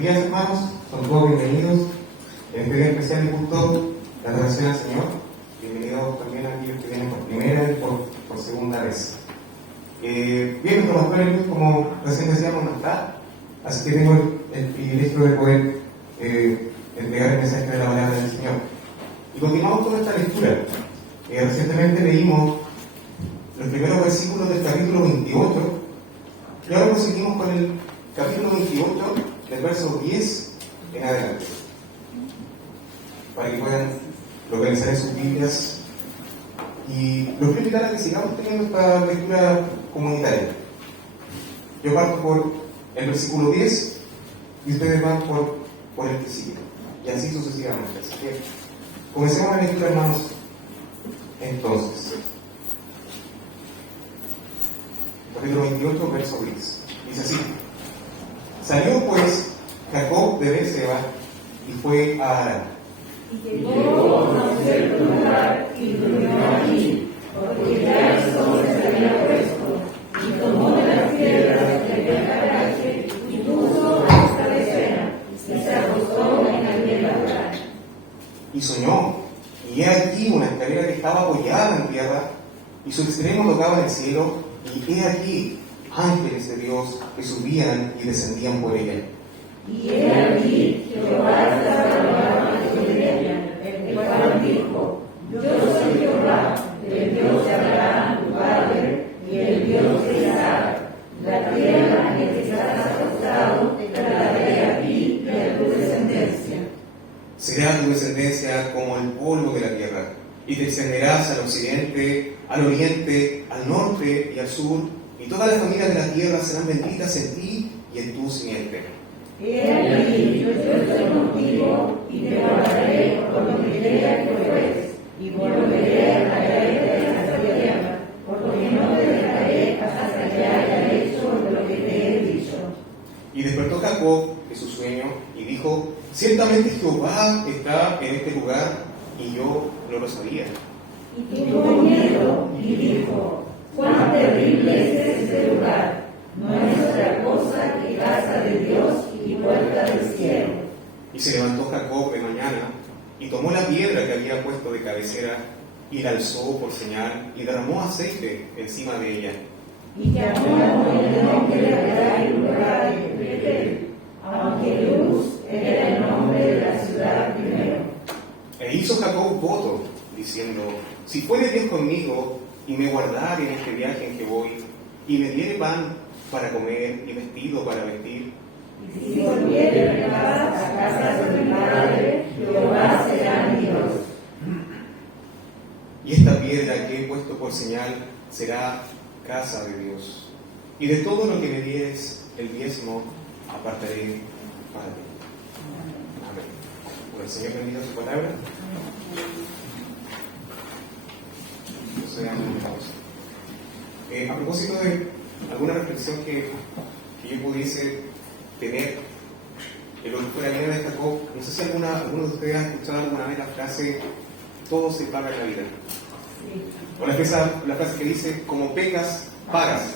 días, hermanos, son todos bienvenidos. En este día especial de culto, la adoración al Señor. Bienvenidos también a aquellos que vienen por primera y por segunda vez. Bien, nuestro pastor Eliud, como recién decíamos, no está, así que tengo el privilegio de poder entregar el mensaje de la palabra del Señor. Y continuamos con esta lectura. Recientemente leímos los primeros versículos del capítulo 28 y ahora proseguimos con el capítulo 28 del verso 10 en adelante, para que puedan localizar en sus Biblias. Y los quiero invitar a que sigamos teniendo esta lectura comunitaria. Yo parto por el versículo 10 y ustedes van por el que sigue, y así sucesivamente. Así que comencemos la lectura, hermanos. Entonces, capítulo 28, verso 10. Dice así: Salió pues Jacob de Berseba y fue a Harán. Y llegó a conocer el lugar y durmió allí, porque ya el sol se había puesto, y tomó de las piedras que había paraje y puso a esta cabecera, y se acostó en aquel lugar. Y soñó, y he aquí una escalera que estaba apoyada en tierra, y su extremo tocaba en el cielo, y he aquí ángeles de Dios que subían y descendían por ella. Y he aquí Jehová estaba hablando de ella, el cual dijo: Yo soy Jehová, el Dios de Abraham tu padre, y el Dios de Isaac. La tierra en que estás acostado te la daré a ti y a tu descendencia. Será tu descendencia como el polvo de la tierra, y te extenderás al occidente, al oriente, al norte y al sur, y todas las familias de la tierra serán benditas en ti y en tu simiente. He aquí, yo estoy contigo, y te guardaré por donde quiera que fueres, y volveré a traerte a esta tierra, porque no te dejaré hasta que haya hecho lo que te he dicho. Y despertó Jacob de su sueño y dijo: Ciertamente Jehová está en este lugar, y yo no lo sabía. Y tuvo miedo y dijo: cuán terrible es este lugar, no es otra cosa que casa de Dios y puerta del cielo. Y se levantó Jacob de mañana, y tomó la piedra que había puesto de cabecera, y la alzó por señal, y derramó aceite encima de ella. Y llamó el nombre de aquel lugar de Betel, aunque Luz era el nombre de la ciudad primero. E hizo Jacob voto, diciendo: Si fuere Dios conmigo, y me guardare en este viaje en que voy, y me diere pan para comer y vestido para vestir, Y si volviere en paz a casa de mi padre, Jehová será mi Dios. y esta piedra que he puesto por señal será casa de Dios, y de todo lo que me dieres el diezmo apartaré para ti. Amén. Bueno, el Señor bendiga su palabra. A propósito de alguna reflexión que yo pudiese tener en lo que fue la vida de Jacob, no sé si alguno de ustedes ha escuchado alguna vez la frase: todo se paga en la vida. O la frase que dice: como pecas, pagas.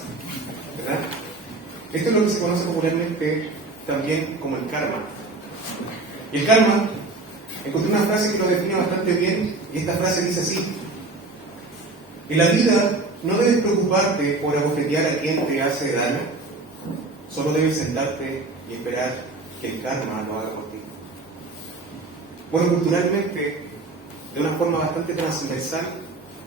¿Verdad? Esto es lo que se conoce popularmente también como el karma. Y el karma, encontré una frase que lo define bastante bien, y esta frase dice así: en la vida no debes preocuparte por abofetear a quien te hace daño, solo debes sentarte y esperar que el karma lo haga por ti. Bueno, culturalmente, de una forma bastante transversal,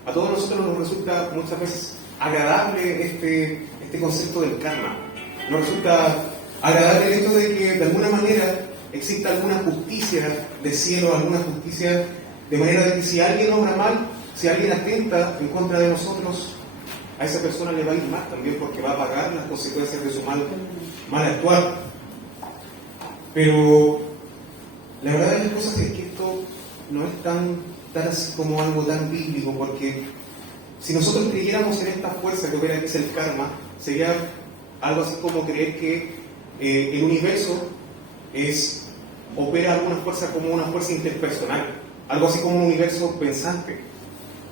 a todos nosotros nos resulta muchas veces agradable este concepto del karma. Nos resulta agradable el hecho de que de alguna manera exista alguna justicia del cielo, alguna justicia de manera de que si alguien obra mal, si alguien atenta en contra de nosotros, a esa persona le va a ir mal también, porque va a pagar las consecuencias de su mal actuar. Pero la verdad de las cosas es que esto no es tan así como algo tan bíblico, porque si nosotros creyéramos en esta fuerza que opera, que es el karma, sería algo así como creer que el universo opera alguna fuerza como una fuerza interpersonal, algo así como un universo pensante.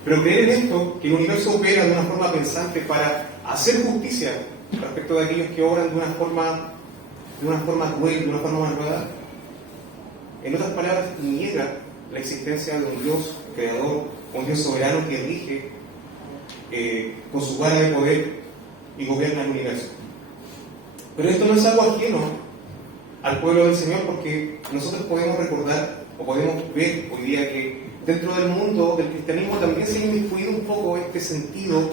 Pero creer en esto, que el universo opera de una forma pensante para hacer justicia respecto de aquellos que obran de una forma de una forma cruel, de una forma malvada. En otras palabras, niega la existencia de un Dios creador, un Dios soberano que rige con su vara de poder y gobierna el universo. Pero esto no es algo ajeno al pueblo del Señor, porque nosotros podemos recordar o podemos ver hoy día que dentro del mundo del cristianismo también se ha inmiscuido un poco este sentido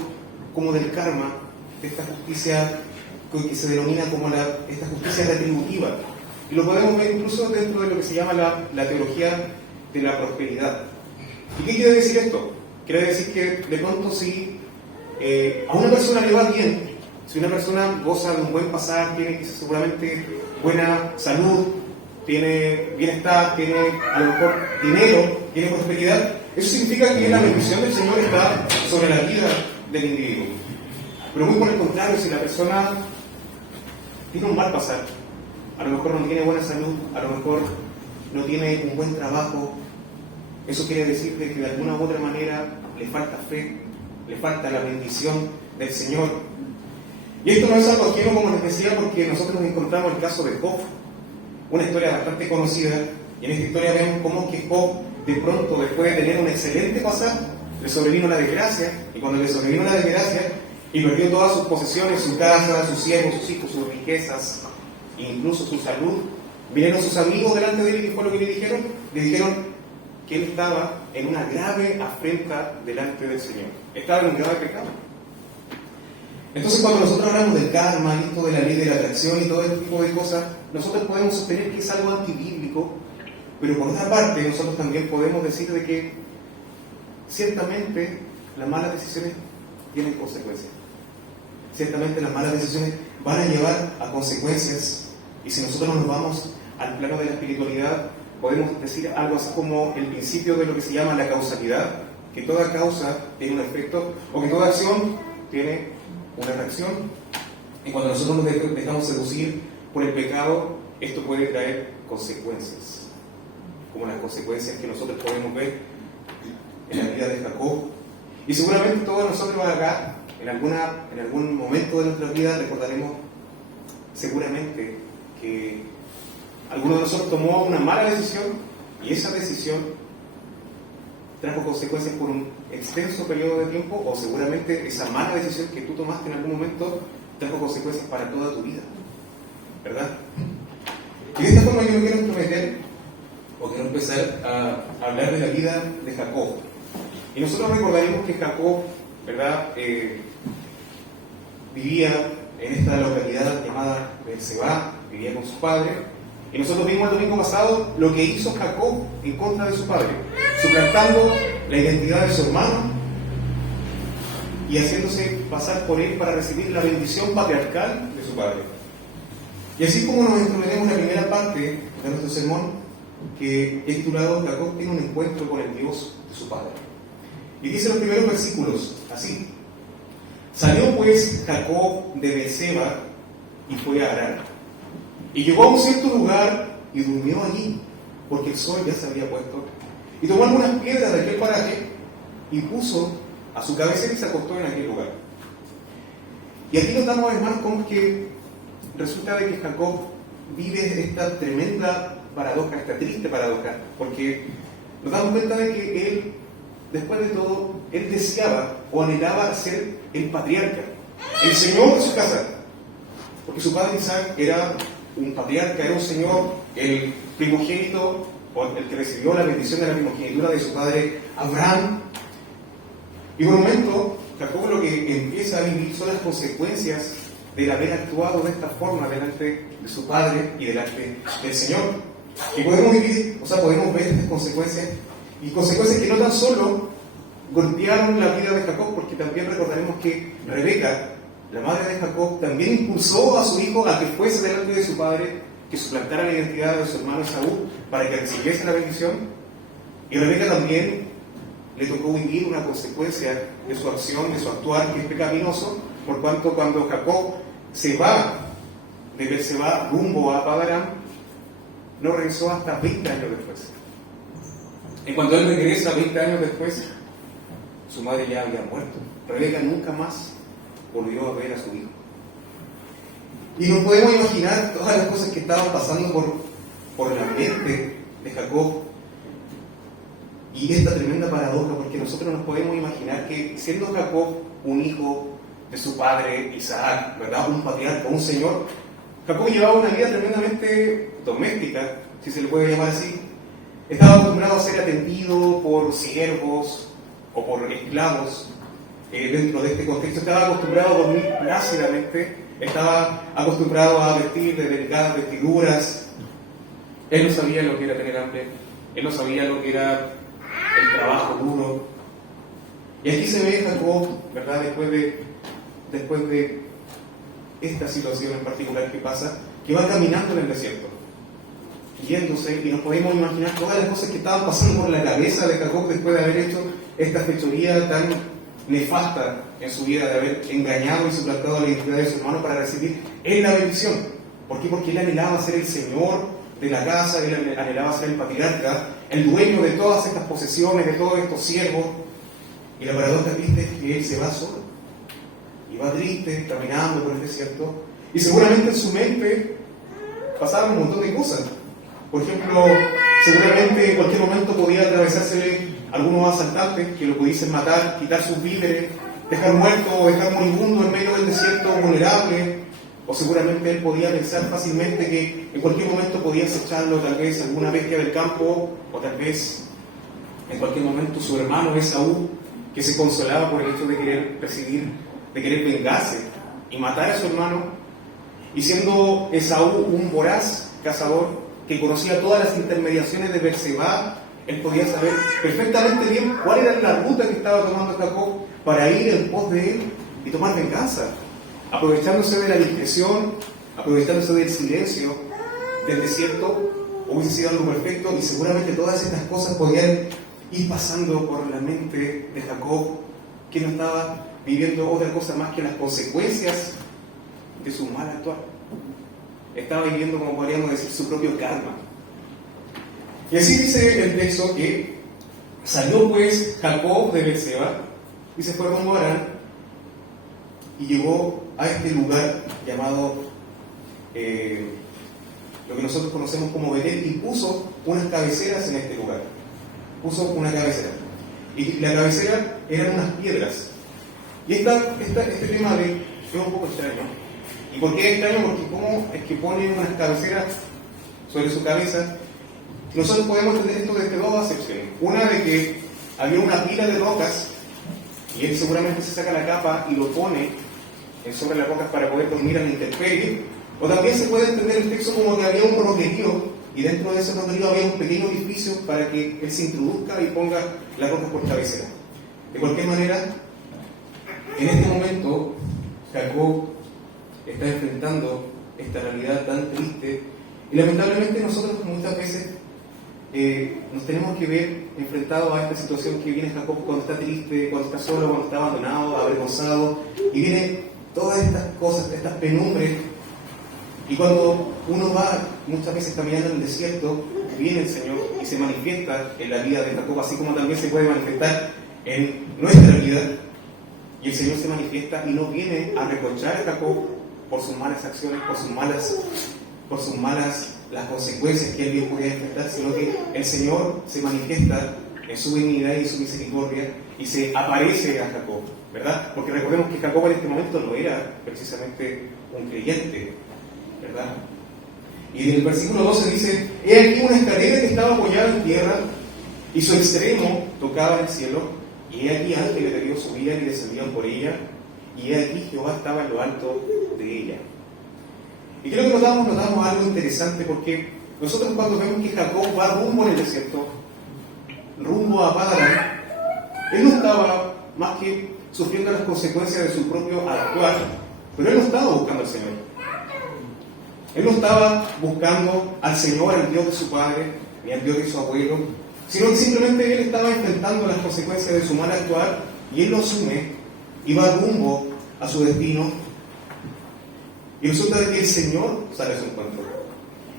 como del karma, de esta justicia que se denomina como esta justicia retributiva. Y lo podemos ver incluso dentro de lo que se llama la teología de la prosperidad. ¿Y qué quiere decir esto? Quiere decir que de pronto si a una persona le va bien, si una persona goza de un buen pasar, tiene quizás seguramente buena salud, tiene bienestar, tiene a lo mejor dinero, tiene prosperidad, eso significa que la bendición del Señor está sobre la vida del individuo. Pero muy por el contrario, si la persona tiene un mal pasar, a lo mejor no tiene buena salud, a lo mejor no tiene un buen trabajo, eso quiere decir que de alguna u otra manera le falta fe, le falta la bendición del Señor. Y esto no es algo ajeno, como les decía, porque nosotros nos encontramos el caso de Job, una historia bastante conocida, y en esta historia vemos cómo que Job, de pronto, después de tener un excelente pasar, le sobrevino la desgracia, y cuando le sobrevino la desgracia, y perdió todas sus posesiones, su casa, sus siervos, sus hijos, sus riquezas, e incluso su salud, vinieron sus amigos delante de él, y ¿qué fue lo que le dijeron? Le dijeron que él estaba en una grave afrenta delante del Señor, estaba en un grave pecado. Entonces, cuando nosotros hablamos del karma, esto de la ley de la atracción y todo este tipo de cosas, nosotros podemos sostener que es algo antibíblico, pero por otra parte, nosotros también podemos decir de que ciertamente las malas decisiones tienen consecuencias. Ciertamente las malas decisiones van a llevar a consecuencias, y si nosotros nos vamos al plano de la espiritualidad, podemos decir algo así como el principio de lo que se llama la causalidad, que toda causa tiene un efecto, o que toda acción tiene una reacción. Y cuando nosotros nos dejamos seducir por el pecado, esto puede traer consecuencias, como las consecuencias que nosotros podemos ver en la vida de Jacob. Y seguramente todos nosotros acá, en algún momento de nuestra vida, recordaremos seguramente que alguno de nosotros tomó una mala decisión, y esa decisión trajo consecuencias por un extenso periodo de tiempo, o seguramente esa mala decisión que tú tomaste en algún momento trajo consecuencias para toda tu vida, ¿verdad? Y de esta forma yo me quiero intrometer, o quiero empezar a hablar de la vida de Jacob. Y nosotros recordaremos que Jacob, ¿verdad?, vivía en esta localidad llamada Berseba, vivía con su padre. Y nosotros vimos el domingo pasado lo que hizo Jacob en contra de su padre, suplantando la identidad de su hermano y haciéndose pasar por él para recibir la bendición patriarcal de su padre. Y así como nos introducimos en la primera parte de nuestro sermón, que he titulado Jacob tiene un encuentro con el Dios de su padre. Y dice los primeros versículos así: salió pues Jacob de Berseba y fue a Harán. Y llegó a un cierto lugar y durmió allí, porque el sol ya se había puesto. Y tomó algunas piedras de aquel paraje y puso a su cabecera y se acostó en aquel lugar. Y aquí notamos, hermanos, cómo que resulta de que Jacob vive esta tremenda paradoja, esta triste paradoja, porque nos damos cuenta de que él, después de todo, él deseaba o anhelaba ser el patriarca, el señor de su casa, porque su padre Isaac era un patriarca, era un señor, el primogénito, o el que recibió la bendición de la primogenitura de su padre Abraham. Y por un momento, Jacob lo que empieza a vivir son las consecuencias de haber actuado de esta forma delante de su padre y delante del Señor. Y podemos vivir, podemos ver estas consecuencias, y consecuencias que no tan solo golpearon la vida de Jacob, porque también recordaremos que Rebeca, la madre de Jacob, también impulsó a su hijo a que fuese delante de su padre, que suplantara la identidad de su hermano Esaú para que recibiese la bendición. Y Rebeca también le tocó vivir una consecuencia de su acción, de su actuar, que es pecaminoso, por cuanto cuando Jacob se va de Berseba rumbo a Padarán, no regresó hasta 20 años después. Y cuando él regresa 20 años después, su madre ya había muerto. Rebeca nunca más volvió a ver a su hijo. Y nos podemos imaginar todas las cosas que estaban pasando por la mente de Jacob. Y esta tremenda paradoja, porque nosotros nos podemos imaginar que siendo Jacob un hijo de su padre Isaac, ¿verdad? Un patriarca, un señor, Jacob llevaba una vida tremendamente doméstica, si se le puede llamar así. Estaba acostumbrado a ser atendido por siervos o por esclavos. Dentro de este contexto estaba acostumbrado a dormir plácidamente, estaba acostumbrado a vestir de delicadas vestiduras. Él no sabía lo que era tener hambre, él no sabía lo que era el trabajo duro. Y aquí se ve Jacob, ¿verdad? Después de esta situación en particular que pasa, que va caminando en el desierto, yéndose, y nos podemos imaginar todas las cosas que estaban pasando por la cabeza de Jacob después de haber hecho esta fechoría tan nefasta en su vida, de haber engañado y suplantado la identidad de su hermano para recibir él la bendición. ¿Por qué? Porque él anhelaba ser el señor de la casa, él anhelaba ser el patriarca, el dueño de todas estas posesiones, de todos estos siervos. Y la paradoja triste es que él se va solo, y va triste, caminando por el desierto, y seguramente en su mente pasaban un montón de cosas. Por ejemplo, seguramente en cualquier momento podía atravesársele algunos asaltantes que lo pudiesen matar, quitar sus víveres, dejar muerto o dejar moribundo en medio del desierto vulnerable. O seguramente él podía pensar fácilmente que en cualquier momento podía acecharlo, tal vez alguna bestia del campo, o tal vez en cualquier momento su hermano Esaú, que se consolaba por el hecho de querer vengarse y matar a su hermano. Y siendo Esaú un voraz cazador que conocía todas las intermediaciones de Berseba, él podía saber perfectamente bien cuál era la ruta que estaba tomando Jacob para ir en pos de él y tomar venganza, aprovechándose de la discreción, aprovechándose del silencio del desierto. Hubiese sido algo perfecto, y seguramente todas estas cosas podían ir pasando por la mente de Jacob, que no estaba viviendo otra cosa más que las consecuencias de su mal actuar. Estaba viviendo, como podríamos decir, su propio karma. Y así dice el texto que salió pues Jacob de Berseba y se fue rumbo a Harán, y llegó a este lugar llamado lo que nosotros conocemos como Betel, y puso unas cabeceras en este lugar. Puso una cabecera, y la cabecera eran unas piedras. Y este tema es un poco extraño. ¿Y por qué es extraño? Porque cómo es que ponen unas cabeceras sobre su cabeza. Nosotros podemos entender esto desde dos acepciones. Una, de que había una pila de rocas y él seguramente se saca la capa y lo pone sobre las rocas para poder dormir a la intemperie. O también se puede entender el texto como que había un roquerío, y dentro de ese roquerío había un pequeño edificio para que él se introduzca y ponga las rocas por cabecera. De cualquier manera, en este momento Jacob está enfrentando esta realidad tan triste, y lamentablemente nosotros muchas veces nos tenemos que ver enfrentados a esta situación que viene Jacob cuando está triste, cuando está solo, cuando está abandonado, avergonzado, y vienen todas estas cosas, estas penumbres. Y cuando uno va muchas veces caminando en el desierto, viene el Señor y se manifiesta en la vida de Jacob, así como también se puede manifestar en nuestra vida. Y el Señor se manifiesta y no viene a reprochar a Jacob por sus malas acciones, por sus malas las consecuencias que él bien podía enfrentar, sino que el Señor se manifiesta en su benignidad y su misericordia y se aparece a Jacob, ¿verdad? Porque recordemos que Jacob en este momento no era precisamente un creyente, ¿verdad? Y en el versículo 12 dice: he aquí una escalera que estaba apoyada en tierra y su extremo tocaba el cielo, y he aquí ángeles de Dios subían y descendían por ella, y he aquí Jehová estaba en lo alto de ella. Y creo que notamos algo interesante, porque nosotros cuando vemos que Jacob va rumbo en el desierto, rumbo a Padarán, él no estaba más que sufriendo las consecuencias de su propio actuar, pero él no estaba buscando al Señor. Él no estaba buscando al Señor, al Dios de su padre, ni al Dios de su abuelo, sino que simplemente él estaba enfrentando las consecuencias de su mal actuar, y él lo asume y va rumbo a su destino. Y resulta de que el Señor sale a su encuentro.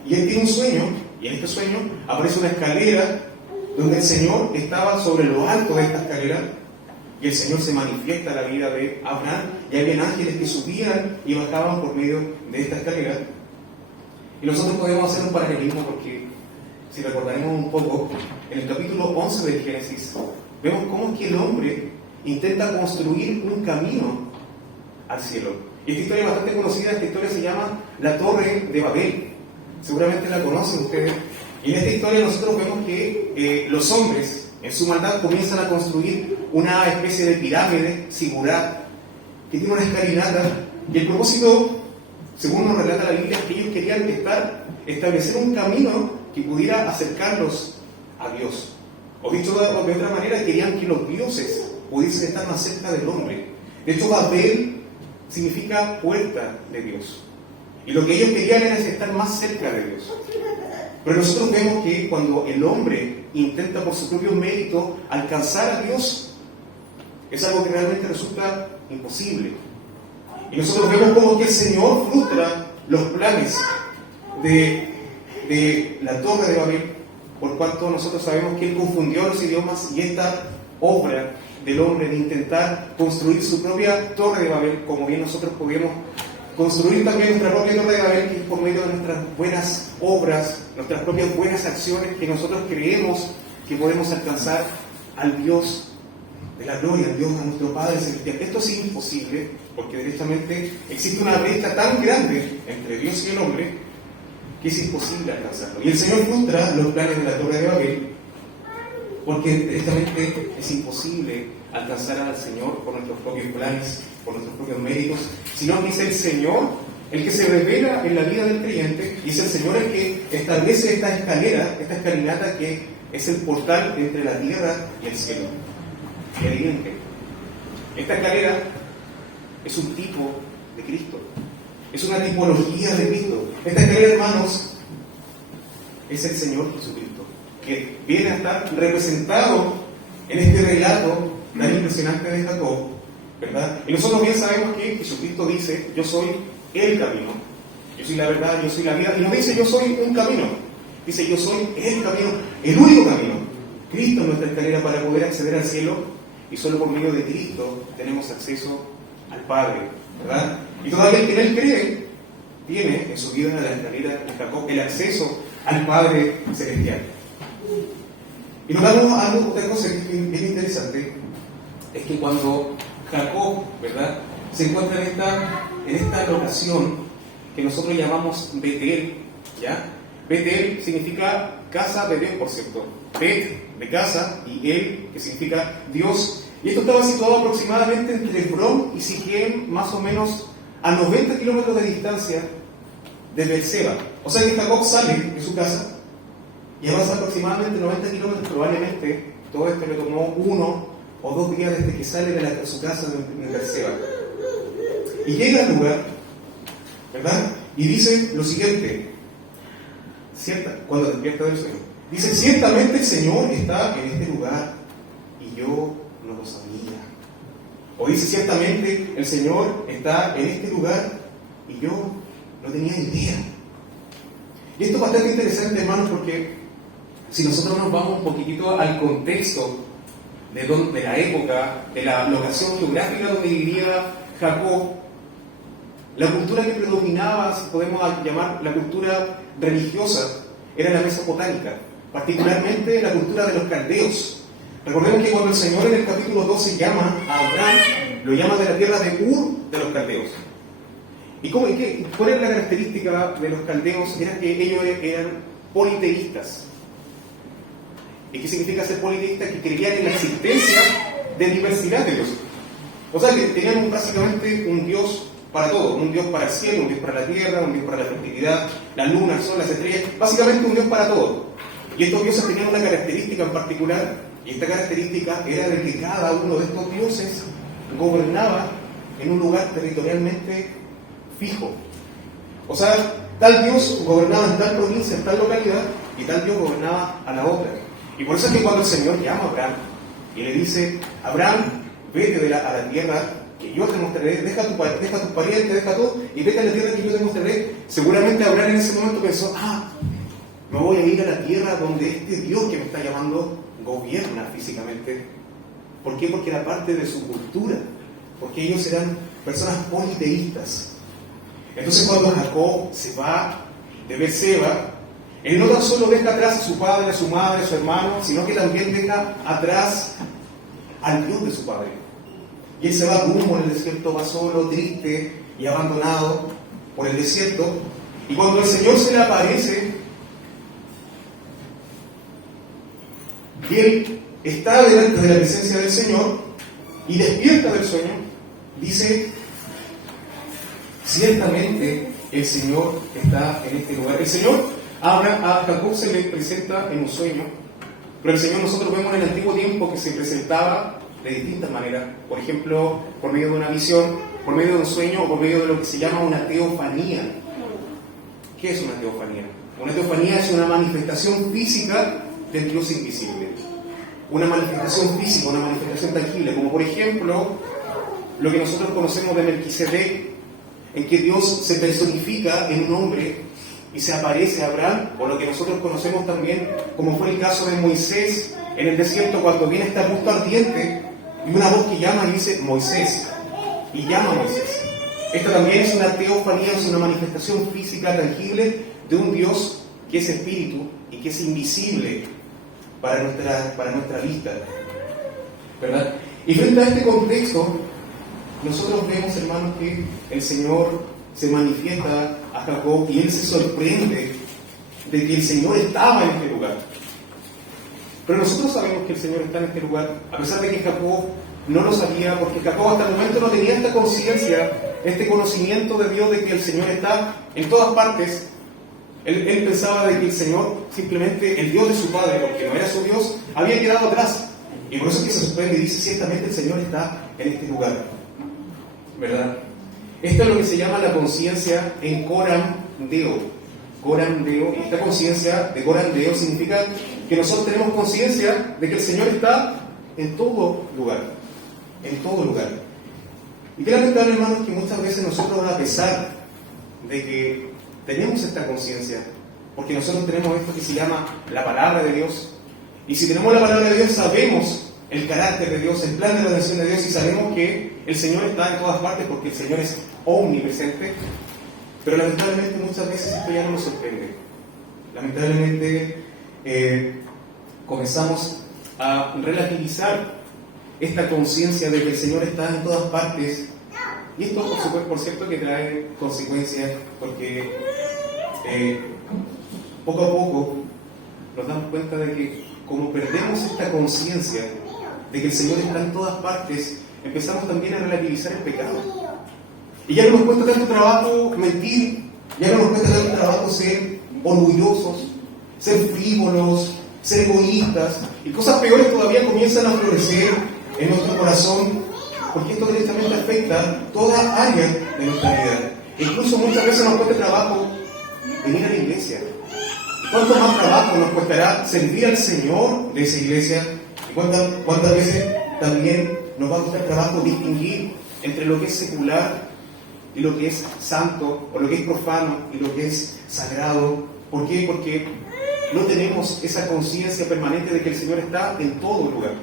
Y él tiene un sueño, y en este sueño aparece una escalera donde el Señor estaba sobre lo alto de esta escalera, y el Señor se manifiesta en la vida de Abraham, y había ángeles que subían y bajaban por medio de esta escalera. Y nosotros podemos hacer un paralelismo porque, si recordaremos un poco, en el capítulo 11 del Génesis, vemos cómo es que el hombre intenta construir un camino al cielo. Y esta historia es bastante conocida, esta historia se llama la Torre de Babel. Seguramente la conocen ustedes. Y en esta historia nosotros vemos que los hombres, en su maldad, comienzan a construir una especie de pirámide sigurat que tiene una escalinata, y el propósito, según nos relata la Biblia, es que ellos querían establecer un camino que pudiera acercarlos a Dios. O dicho de otra manera, querían que los dioses pudiesen estar más cerca del hombre. De hecho, Babel significa puerta de Dios. Y lo que ellos querían era estar más cerca de Dios. Pero nosotros vemos que cuando el hombre intenta por su propio mérito alcanzar a Dios, es algo que realmente resulta imposible. Y nosotros vemos como que el Señor frustra los planes de la Torre de Babel, por cuanto nosotros sabemos que Él confundió los idiomas, y esta obra del hombre de intentar construir su propia Torre de Babel, como bien nosotros podemos construir también nuestra propia Torre de Babel, que es por medio de nuestras buenas obras, nuestras propias buenas acciones, que nosotros creemos que podemos alcanzar al Dios de la gloria, al Dios, a nuestro Padre Celestial. Esto es imposible, porque directamente existe una brecha tan grande entre Dios y el hombre que es imposible alcanzarlo. Y el Señor frustra los planes de la Torre de Babel, porque directamente es imposible alcanzar al Señor por nuestros propios planes, por nuestros propios méritos, sino que es el Señor el que se revela en la vida del creyente, y es el Señor el que establece esta escalera, esta escalinata que es el portal entre la tierra y el cielo. Es evidente. Esta escalera es un tipo de Cristo, es una tipología de Cristo. Esta escalera, hermanos, es el Señor Jesucristo, que viene a estar representado en este relato tan impresionante de Jacob, ¿verdad? Y nosotros bien sabemos que Jesucristo dice: yo soy el camino, yo soy la verdad, yo soy la vida. Y no dice yo soy un camino, dice yo soy el camino, el único camino. Cristo es nuestra escalera para poder acceder al cielo, y solo por medio de Cristo tenemos acceso al Padre, ¿verdad? Y todavía el que en Él cree tiene en su vida, la escalera de Jacob, el acceso al Padre Celestial. Y notamos otra cosa que es bien interesante, es que cuando Jacob, ¿verdad?, se encuentra en esta locación que nosotros llamamos Betel, ¿ya? Betel significa casa de Dios, por cierto. Bet, de casa, y El, que significa Dios. Y esto estaba situado aproximadamente entre Hebrón y Siquem, más o menos a 90 kilómetros de distancia de Beerseba. O sea que Jacob sale de su casa y avanza aproximadamente 90 kilómetros. Probablemente todo esto le tomó 1 o 2 días desde que sale de su casa de Beerseba. Y llega al lugar, ¿verdad? Y dice lo siguiente, cuando despierta del sueño. Dice: ciertamente el Señor está en este lugar y yo no lo sabía. O dice: ciertamente el Señor está en este lugar y yo no tenía idea. Y esto es bastante interesante, hermanos, porque si nosotros nos vamos un poquitito al contexto de la época, de la locación geográfica donde vivía Jacob, la cultura que predominaba, si podemos llamar la cultura religiosa, era la mesopotámica, particularmente la cultura de los caldeos. Recordemos que cuando el Señor en el capítulo 12 llama a Abraham, lo llama de la tierra de Ur de los caldeos. ¿Y cuál era la característica de los caldeos? Era que ellos eran politeístas. ¿Y qué significa ser politeísta? Que creían en la existencia de diversidad de dioses. O sea, que tenían básicamente un Dios para todo, un Dios para el cielo, un Dios para la tierra, un Dios para la fertilidad, la luna, el sol, las estrellas, básicamente un Dios para todo. Y estos dioses tenían una característica en particular, y esta característica era de que cada uno de estos dioses gobernaba en un lugar territorialmente fijo. O sea, tal Dios gobernaba en tal provincia, en tal localidad, y tal Dios gobernaba a la otra. Y por eso es que cuando el Señor llama a Abraham y le dice: Abraham, vete a la tierra que yo te mostraré, deja tus parientes, deja todo, y vete a la tierra que yo te mostraré. Seguramente Abraham en ese momento pensó: me voy a ir a la tierra donde este Dios que me está llamando gobierna físicamente. ¿Por qué? Porque era parte de su cultura, porque ellos eran personas politeístas. Entonces cuando Jacob se va de Berseba, él no tan solo deja atrás a su padre, a su madre, a su hermano, sino que también deja atrás al Dios de su padre. Y él se va rumbo en el desierto, va solo, triste y abandonado por el desierto. Y cuando el Señor se le aparece, y él está delante de la presencia del Señor y despierta del sueño, dice: ciertamente el Señor está en este lugar. El Señor a Jacob se le presenta en un sueño, pero el Señor nosotros vemos en el antiguo tiempo que se presentaba de distintas maneras. Por ejemplo, por medio de una visión, por medio de un sueño o por medio de lo que se llama una teofanía. ¿Qué es una teofanía? Una teofanía es una manifestación física del Dios invisible. Una manifestación física, una manifestación tangible, como por ejemplo lo que nosotros conocemos de Melquisedec, en que Dios se personifica en un hombre y se aparece a Abraham, o lo que nosotros conocemos también como fue el caso de Moisés en el desierto, cuando viene este arbusto ardiente y una voz que llama y dice: Moisés, y llama a Moisés. Esta también es una teofanía, es una manifestación física tangible de un Dios que es espíritu y que es invisible para nuestra vista, ¿verdad? Y frente a este contexto, nosotros vemos, hermanos, que el Señor se manifiesta a Jacob y él se sorprende de que el Señor estaba en este lugar. Pero nosotros sabemos que el Señor está en este lugar, a pesar de que Jacob no lo sabía, porque Jacob hasta el momento no tenía esta conciencia, este conocimiento de Dios, de que el Señor está en todas partes. Él pensaba de que el Señor, simplemente el Dios de su padre, porque no era su Dios, había quedado atrás. Y por eso es que se sorprende y dice: ciertamente el Señor está en este lugar, ¿verdad? Esto es lo que se llama la conciencia en Coram Deo. Coram Deo, y esta conciencia de Coram Deo significa que nosotros tenemos conciencia de que el Señor está en todo lugar. En todo lugar. Y qué lamentable, hermanos, que muchas veces nosotros, a pesar de que tenemos esta conciencia, porque nosotros tenemos esto que se llama la palabra de Dios, y si tenemos la palabra de Dios, sabemos el carácter de Dios, el plan de redención de Dios, y sabemos que el Señor está en todas partes porque el Señor es omnipresente, pero lamentablemente muchas veces esto ya no nos sorprende. Lamentablemente comenzamos a relativizar esta conciencia de que el Señor está en todas partes, y esto por cierto que trae consecuencias, porque poco a poco nos damos cuenta de que como perdemos esta conciencia de que el Señor está en todas partes, empezamos también a relativizar el pecado. Y ya no nos cuesta tanto trabajo mentir, ya no nos cuesta tanto trabajo ser orgullosos, ser frívolos, ser egoístas, y cosas peores todavía comienzan a florecer en nuestro corazón, porque esto directamente afecta toda área de nuestra vida. E incluso muchas veces nos cuesta trabajo venir a la iglesia. ¿Cuánto más trabajo nos costará servir al Señor de esa iglesia? ¿Y cuántas veces también nos va a costar trabajo distinguir entre lo que es secular y lo que es santo, o lo que es profano y lo que es sagrado? ¿Por qué? Porque no tenemos esa conciencia permanente de que el Señor está en todo lugar.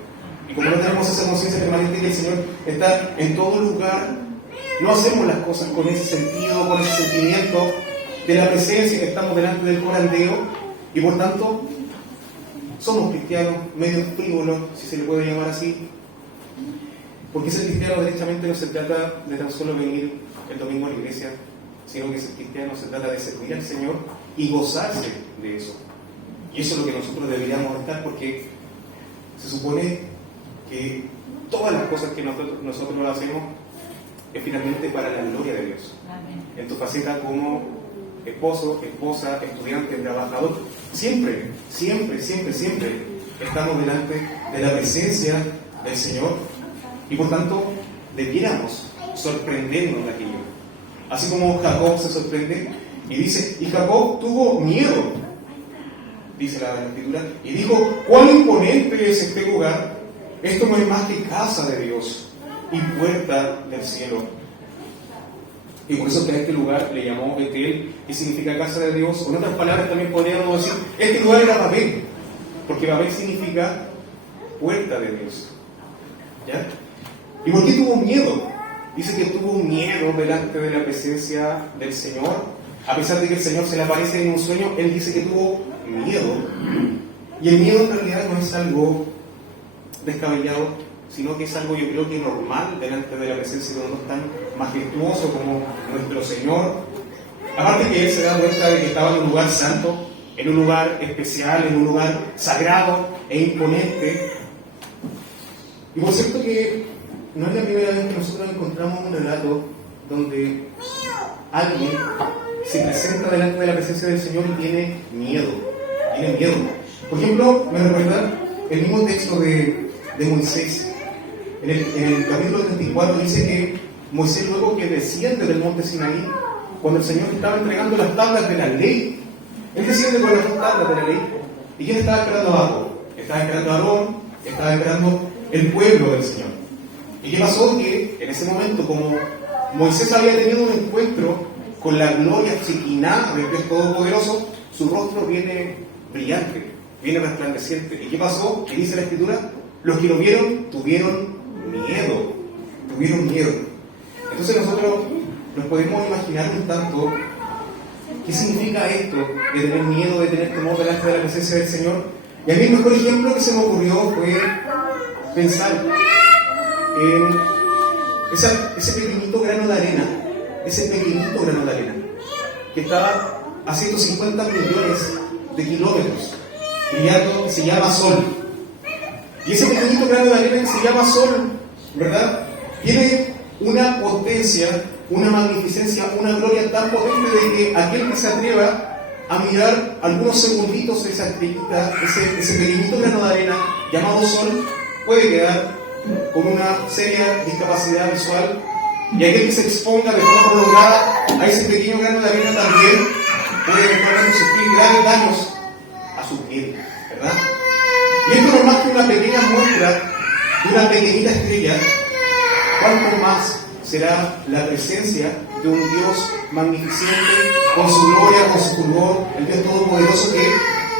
Y como no tenemos esa conciencia permanente de que el Señor está en todo lugar, no hacemos las cosas con ese sentido, con ese sentimiento de la presencia, que estamos delante del corandeo, y por tanto somos cristianos medio frívolos, si se le puede llamar así, porque ser cristiano derechamente no se trata de tan solo venir el domingo a la iglesia, sino que ser cristiano se trata de servir al Señor y gozarse de eso. Y eso es lo que nosotros deberíamos estar, porque se supone que todas las cosas que nosotros lo hacemos es finalmente para la gloria de Dios. Amén. En tu faceta como esposo, esposa, estudiante, trabajador, siempre estamos delante de la presencia del Señor, y por tanto debiéramos sorprendernos de aquello. Así como Jacob se sorprende y dice: y Jacob tuvo miedo, dice la Escritura, y dijo: cuán imponente es este lugar, esto no es más que casa de Dios y puerta del cielo. Y por eso que a este lugar le llamó Betel, que significa casa de Dios. O en otras palabras también podríamos decir, este lugar era Babel, porque Babel significa puerta de Dios. ¿Ya? ¿Y por qué tuvo miedo? Dice que tuvo miedo delante de la presencia del Señor. A pesar de que el Señor se le aparece en un sueño, él dice que tuvo miedo. Y el miedo en realidad no es algo descabellado, sino que es algo, yo creo que normal delante de la presencia de uno tan majestuoso como nuestro Señor. Aparte que él se da cuenta de que estaba en un lugar santo, en un lugar especial, en un lugar sagrado e imponente. Y por cierto que no es la primera vez que nosotros encontramos un relato donde alguien se presenta delante de la presencia del Señor y tiene miedo. Tiene miedo. Por ejemplo, me recuerda el mismo texto de Moisés. En el capítulo 34 dice que Moisés, luego que desciende del monte Sinaí, cuando el Señor estaba entregando las tablas de la ley, él desciende con las dos tablas de la ley. ¿Y quién estaba esperando abajo? Estaba esperando a Aarón, estaba esperando el pueblo del Señor. ¿Y qué pasó? Que en ese momento, como Moisés había tenido un encuentro con la gloria Shekinah del Dios Todopoderoso, su rostro viene brillante, viene resplandeciente. ¿Y qué pasó? ¿Qué dice la Escritura? Los que lo vieron tuvieron miedo. Entonces nosotros nos podemos imaginar un tanto qué significa esto de tener miedo, de tener temor delante de la presencia del Señor. Y a mí el mejor ejemplo que se me ocurrió fue pensar en ese pequeñito grano de arena, que está a 150 millones de kilómetros, brillando, que se llama Sol. Y ese pequeñito grano de arena que se llama Sol, ¿verdad?, tiene una potencia, una magnificencia, una gloria tan potente de que aquel que se atreva a mirar algunos segunditos esa estrellita, ese pequeñito grano de arena llamado Sol, puede quedar con una seria discapacidad visual, y aquel que se exponga de forma prolongada a ese pequeño grano de arena también puede eventualmente sufrir graves daños a su piel, ¿verdad? Y esto no es más que una pequeña muestra de una pequeñita estrella. ¿Cuánto más será la presencia de un Dios magnificente, con su gloria, con su fulgor, el Dios Todopoderoso que,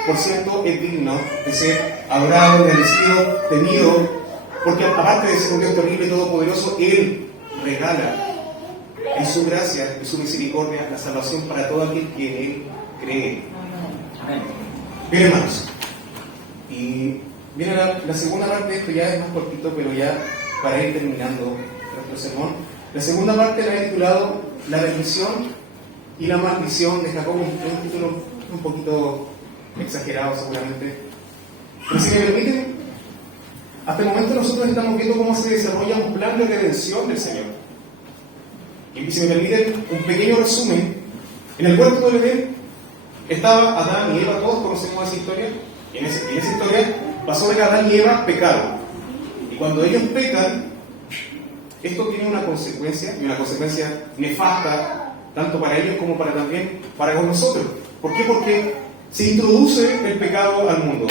por cierto, es digno de ser adorado, agradecido, temido, porque aparte de ser un Dios terrible y todopoderoso, Él regala en su gracia y su misericordia la salvación para todo aquel que en Él cree. Bien, hermanos, y viene la segunda parte. Esto ya es más cortito, pero ya para ir terminando nuestro sermón. La segunda parte la he titulado La bendición y la maldición de Jacob, un título un poquito exagerado seguramente, pero si me permiten, hasta el momento nosotros estamos viendo cómo se desarrolla un plan de redención del Señor. Y si me permiten un pequeño resumen, en el huerto del Edén estaba Adán y Eva, todos conocemos esa historia, y en esa historia pasó de que Adán y Eva pecaron. Y cuando ellos pecan, esto tiene una consecuencia, y una consecuencia nefasta, tanto para ellos como también para nosotros. ¿Por qué? Porque se introduce el pecado al mundo.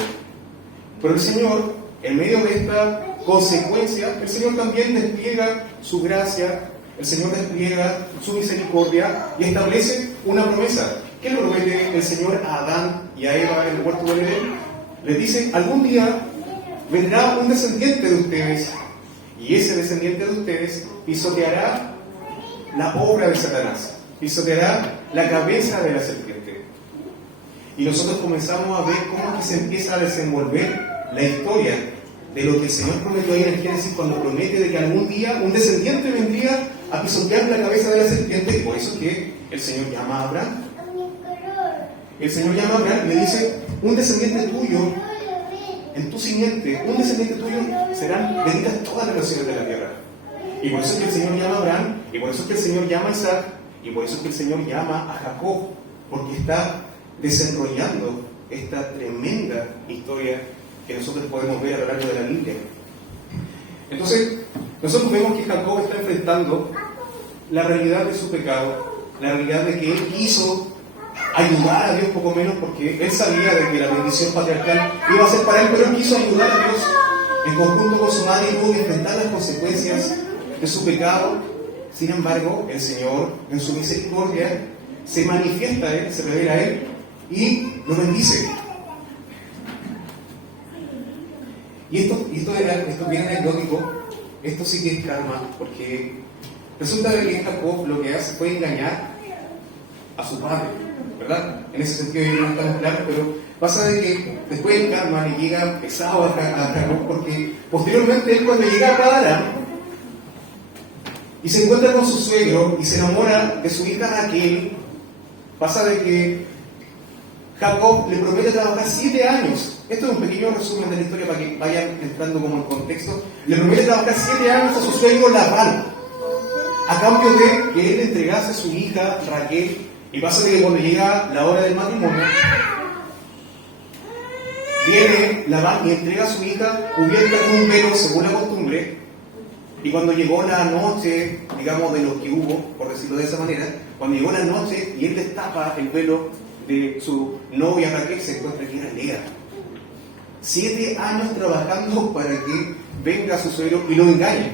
Pero el Señor, en medio de esta consecuencia, el Señor también despliega su gracia, el Señor despliega su misericordia y establece una promesa. ¿Qué le promete el Señor a Adán y a Eva en el huerto del Edén? Les dice: algún día vendrá un descendiente de ustedes, y ese descendiente de ustedes pisoteará la obra de Satanás, pisoteará la cabeza de la serpiente. Y nosotros comenzamos a ver cómo que se empieza a desenvolver la historia de lo que el Señor prometió ahí en el Génesis, cuando promete de que algún día un descendiente vendría a pisotear la cabeza de la serpiente. Y por eso es que el Señor llama a Abraham. El Señor llama a Abraham y le dice: un descendiente tuyo, en tu simiente, un descendiente tuyo, serán benditas todas las naciones de la tierra. Y por eso es que el Señor llama a Abraham, y por eso es que el Señor llama a Isaac, y por eso es que el Señor llama a Jacob, porque está desarrollando esta tremenda historia que nosotros podemos ver a lo largo de la Biblia. Entonces, nosotros vemos que Jacob está enfrentando la realidad de su pecado, la realidad de que él quiso ayudar a Dios poco menos, porque él sabía de que la bendición patriarcal iba a ser para él, pero él quiso ayudar a Dios en conjunto con su madre y tuvo que enfrentar las consecuencias de su pecado. Sin embargo, el Señor, en su misericordia, se manifiesta a él, se revela a él y lo bendice. Y esto es bien anecdótico, esto sí que es karma, porque resulta de que Jacob lo que hace fue engañar a su padre, ¿verdad? En ese sentido yo no estamos claros, pero pasa de que después el karma le llega pesado a Jacob, porque posteriormente él, cuando llega a Padarán y se encuentra con su suegro y se enamora de su hija Raquel, pasa de que Jacob le promete trabajar 7 años. Esto es un pequeño resumen de la historia para que vayan entrando como en contexto. Le promete trabajar 7 años a su suegro Labán, a cambio de que él le entregase a su hija Raquel. Y pasa de que cuando llega la hora del matrimonio, viene Labán y entrega a su hija cubierta con un velo según la costumbre. Y cuando llegó la noche, digamos, de lo que hubo, por decirlo de esa manera, cuando llegó la noche y él destapa el velo de su novia Raquel, se encuentra que era Lea. 7 años trabajando para que venga su suegro y lo engañe.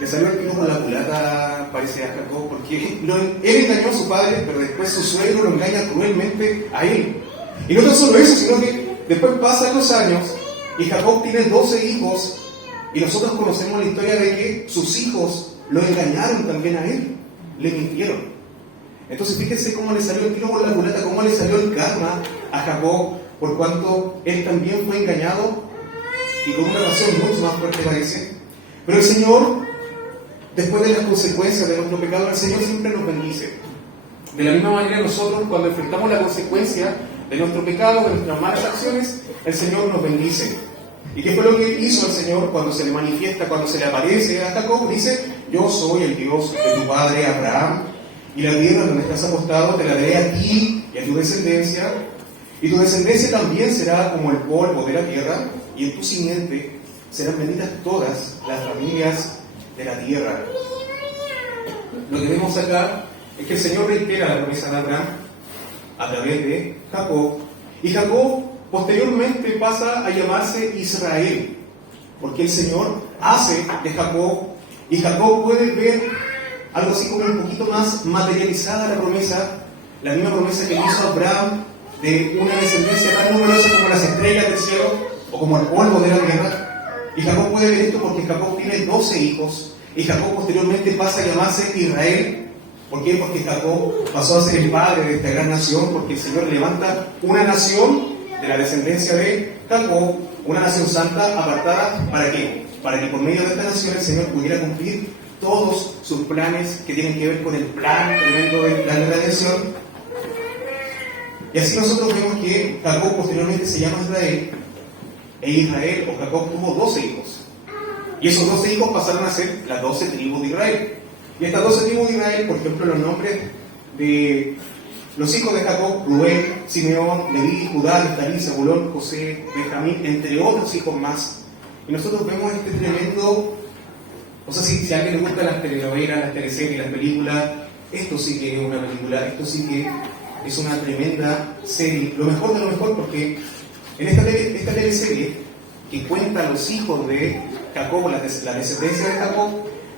Le salió el tiro con la culata, parece a Jacob, porque él engañó a su padre, pero después su suegro lo engaña cruelmente a él. Y no tan solo eso, sino que después pasan los años y Jacob tiene 12 hijos, y nosotros conocemos la historia de que sus hijos lo engañaron también a él, le mintieron. Entonces fíjense cómo le salió el tiro por la culata, cómo le salió el karma a Jacob, por cuanto él también fue engañado, y con una razón mucho más fuerte parece. Pero el Señor, después de las consecuencias de nuestro pecado, el Señor siempre nos bendice. De la misma manera nosotros, cuando enfrentamos la consecuencia de nuestro pecado, de nuestras malas acciones, el Señor nos bendice. ¿Y qué fue lo que hizo el Señor cuando se le manifiesta, cuando se le aparece a Jacob? Dice: yo soy el Dios de tu padre Abraham, y la tierra donde estás apostado te la daré a ti y a tu descendencia, y tu descendencia también será como el polvo de la tierra, y en tu simiente serán benditas todas las familias de la tierra. Lo que vemos acá es que el Señor reitera la promesa de Abraham a través de Jacob, y Jacob posteriormente pasa a llamarse Israel, porque el Señor hace de Jacob, y Jacob puede ver algo así como un poquito más materializada la promesa, la misma promesa que hizo Abraham de una descendencia tan numerosa como las estrellas del cielo o como el polvo de la tierra. Y Jacob puede ver esto porque Jacob tiene 12 hijos, y Jacob posteriormente pasa a llamarse Israel. ¿Por qué? Porque Jacob pasó a ser el padre de esta gran nación, porque el Señor levanta una nación de la descendencia de Jacob, una nación santa apartada. ¿Para qué? Para que por medio de esta nación el Señor pudiera cumplir todos sus planes que tienen que ver con el plan tremendo del plan de redención. Y así nosotros vemos que Jacob posteriormente se llama Israel, e Israel o Jacob tuvo 12 hijos. Y esos 12 hijos pasaron a ser las 12 tribus de Israel. Y estas 12 tribus de Israel, por ejemplo, los nombres de los hijos de Jacob: Rubén, Simeón, Leví, Judá, Neftalí, Zabulón, José, Benjamín, entre otros hijos más. Y nosotros vemos este tremendo, o sea, si a alguien le gustan las telenovelas, las teleseries, las películas, esto sí que es una película, esto sí que es una tremenda serie, lo mejor de lo mejor, porque en esta teleserie que cuenta los hijos de Jacob, la descendencia de Jacob,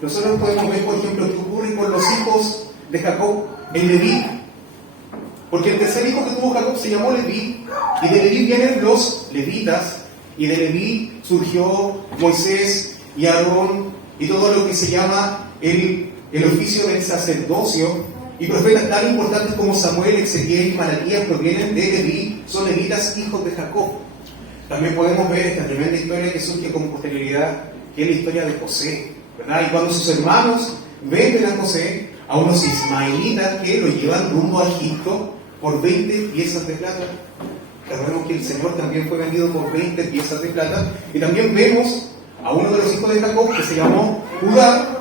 nosotros podemos ver, por ejemplo, qué ocurre con los hijos de Jacob en Leví. Porque el tercer hijo que tuvo Jacob se llamó Leví, y de Leví vienen los levitas, y de Leví surgió Moisés y Aarón, y todo lo que se llama el oficio del sacerdocio, y profetas tan importantes como Samuel, Ezequiel y Malaquías provienen de Leví, son levitas hijos de Jacob. También podemos ver esta tremenda historia que surge con posterioridad, que es la historia de José, ¿verdad? Y cuando sus hermanos venden a José a unos ismaelitas que lo llevan rumbo a Egipto por 20 piezas de plata. Recordemos que el Señor también fue vendido por 20 piezas de plata. Y también vemos a uno de los hijos de Jacob que se llamó Judá,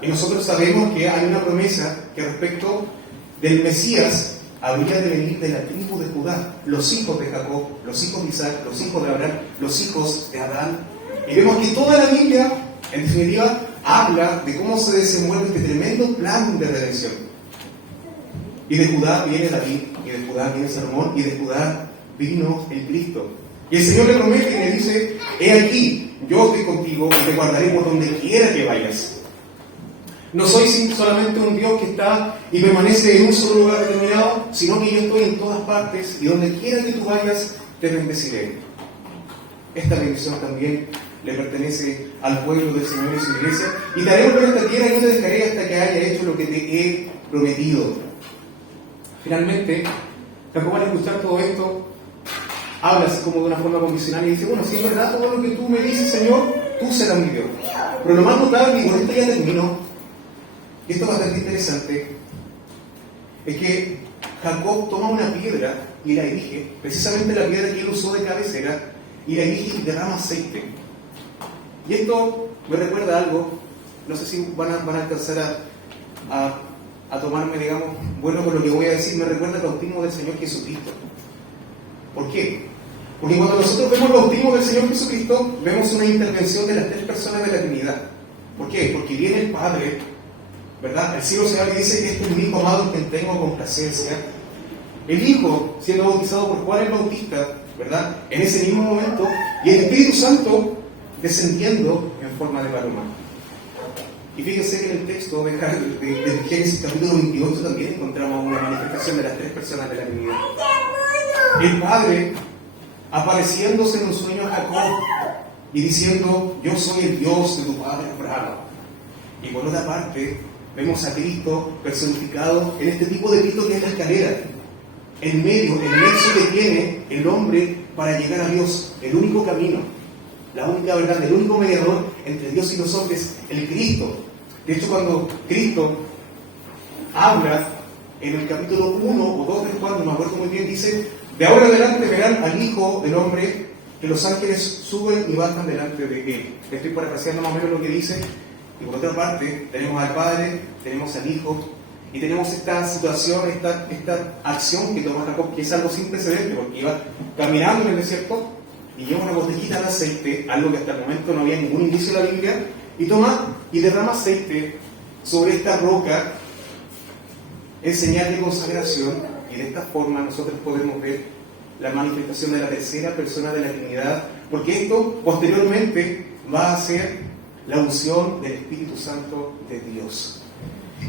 y nosotros sabemos que hay una promesa que respecto del Mesías habría de venir de la tribu de Judá, los hijos de Jacob, los hijos de Isaac, los hijos de Abraham, los hijos de Adán. Y vemos que toda la Biblia, en definitiva, habla de cómo se desenvuelve este tremendo plan de redención. Y de Judá viene David, y de Judá viene Salomón, y de Judá vino el Cristo. Y el Señor le promete y le dice: he aquí, yo estoy contigo y te guardaré por donde quiera que vayas. No soy solamente un Dios que está y permanece en un solo lugar determinado, sino que yo estoy en todas partes, y donde quiera que tú vayas, te bendeciré. Esta bendición también le pertenece al pueblo del Señor y su iglesia. Y te haré volver a esta tierra y no te dejaré hasta que haya hecho lo que te he prometido. Finalmente, Jacob, al escuchar todo esto, habla así como de una forma condicional y dice: bueno, si es verdad todo lo que tú me dices, Señor, tú serás mi Dios. Pero lo más notable, y con esto ya termino, y esto es bastante interesante, es que Jacob toma una piedra y la erige, precisamente la piedra que él usó de cabecera, y la erige y derrama aceite. Y esto me recuerda algo, no sé si van a alcanzar a tomarme, digamos, bueno con lo que voy a decir, me recuerda el bautismo del Señor Jesucristo. ¿Por qué? Porque cuando nosotros vemos el bautismo del Señor Jesucristo, vemos una intervención de las tres personas de la Trinidad. ¿Por qué? Porque viene el Padre, ¿verdad? El cielo se abre y dice: este es mi Hijo amado en quien tengo complacencia. El Hijo siendo bautizado por Juan el Bautista, ¿verdad? En ese mismo momento, y el Espíritu Santo descendiendo en forma de paloma. Y fíjense que en el texto de Génesis capítulo 28 también encontramos una manifestación de las tres personas de la Trinidad. El Padre apareciéndose en un sueño a Jacob y diciendo: yo soy el Dios de tu padre Abraham. Y por otra parte, vemos a Cristo personificado en este tipo de Cristo que es la escalera. En medio, el nexo que tiene el hombre para llegar a Dios, el único camino, la única verdad, el único mediador entre Dios y los hombres, el Cristo. De hecho, cuando Cristo habla en el capítulo 1 o 2 del Juan, no me acuerdo muy bien, dice: de ahora en adelante verán al Hijo del Hombre, que los ángeles suben y bajan delante de él. Estoy parafraseando más o menos lo que dice. Y por otra parte, tenemos al Padre, tenemos al Hijo, y tenemos esta situación, esta acción que toma Jacob, que es algo sin precedente, porque iba caminando en el desierto y lleva una botellita de aceite, algo que hasta el momento no había ningún indicio en la Biblia, y toma y derrama aceite sobre esta roca en señal de consagración, y de esta forma nosotros podemos ver la manifestación de la tercera persona de la Trinidad, porque esto posteriormente va a ser la unción del Espíritu Santo de Dios.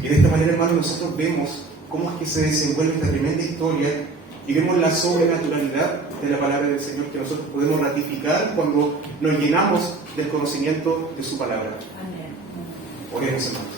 Y de esta manera, hermanos, nosotros vemos cómo es que se desenvuelve esta tremenda historia y vemos la sobrenaturalidad de la palabra del Señor que nosotros podemos ratificar cuando nos llenamos del conocimiento de su palabra. Amén. Oremos, hermanos.